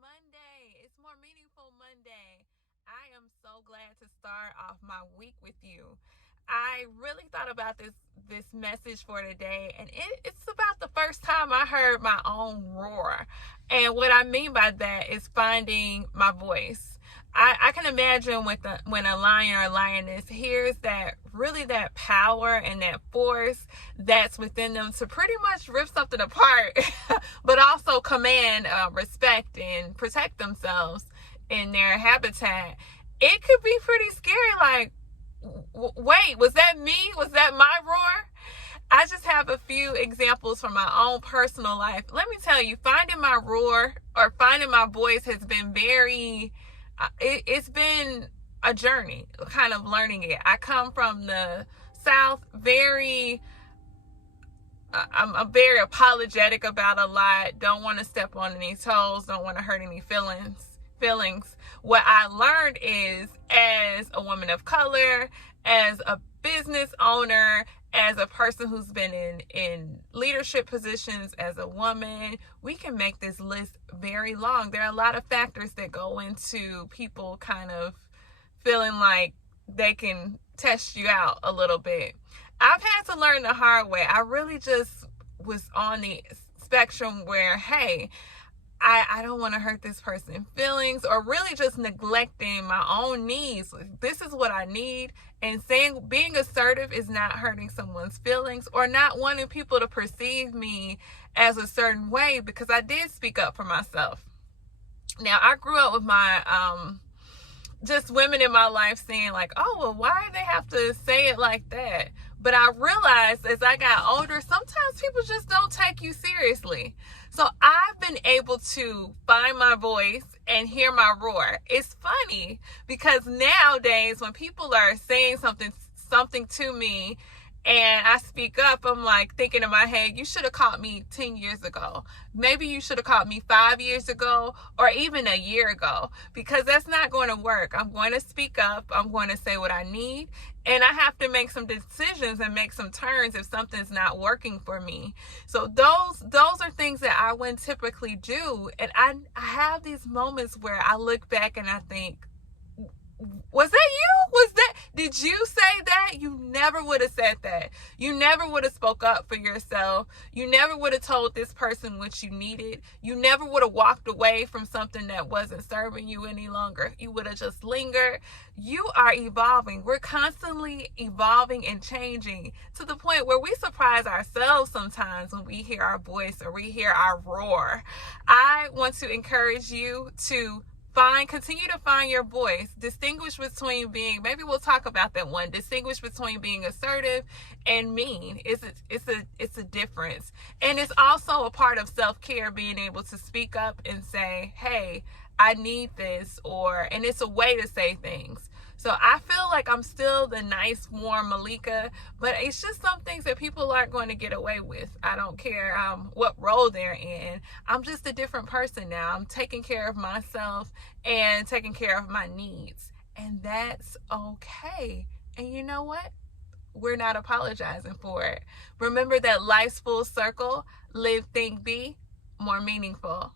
Monday. It's more meaningful Monday. I am so glad to start off my week with you. I really thought about this message for today, and it's about the first time I heard my own roar. And what I mean by that is finding my voice. I can imagine when a lion or a lioness hears that power and that force that's within them to pretty much rip something apart, but also command respect and protect themselves in their habitat. It could be pretty scary. Like, wait, was that me? Was that my roar? I just have a few examples from my own personal life. Let me tell you, finding my roar or finding my voice has been it's been a journey, kind of learning it. I come from the South, I'm very apologetic about a lot. Don't want to step on any toes. Don't want to hurt any feelings. What I learned is, as a woman of color, as a business owner, as a person who's been in leadership positions, as a woman, we can make this list very long. There are a lot of factors that go into people kind of feeling like they can test you out a little bit. I've had to learn the hard way. I really just was on the spectrum where, hey, I don't want to hurt this person's feelings, or really just neglecting my own needs. This is what I need. And being assertive is not hurting someone's feelings, or not wanting people to perceive me as a certain way, because I did speak up for myself. Now, I grew up with my just women in my life saying like, oh, well, why do they have to say it like that? But I realized as I got older, sometimes people just don't take you seriously. So I've been able to find my voice and hear my roar. It's funny because nowadays when people are saying something to me and I speak up, I'm like thinking in my head, you should have caught me 10 years ago. Maybe you should have caught me 5 years ago, or even a year ago, because that's not going to work. I'm going to speak up. I'm going to say what I need. And I have to make some decisions and make some turns if something's not working for me. So those are things that I wouldn't typically do. And I have these moments where I look back and I think, was that you? Did you say that? You never would have said that. You never would have spoke up for yourself. You never would have told this person what you needed. You never would have walked away from something that wasn't serving you any longer. You would have just lingered. You are evolving. We're constantly evolving and changing to the point where we surprise ourselves sometimes when we hear our voice or we hear our roar. I want to encourage you to continue to find your voice. Distinguish between maybe we'll talk about that one. Distinguish between being assertive and mean. It's a difference. And it's also a part of self-care, being able to speak up and say, hey, I need this, and it's a way to say things. So I feel like I'm still the nice, warm Malika, but it's just some things that people aren't going to get away with. I don't care what role they're in. I'm just a different person now. I'm taking care of myself and taking care of my needs. And that's okay. And you know what? We're not apologizing for it. Remember that life's full circle. Live, think, be more meaningful.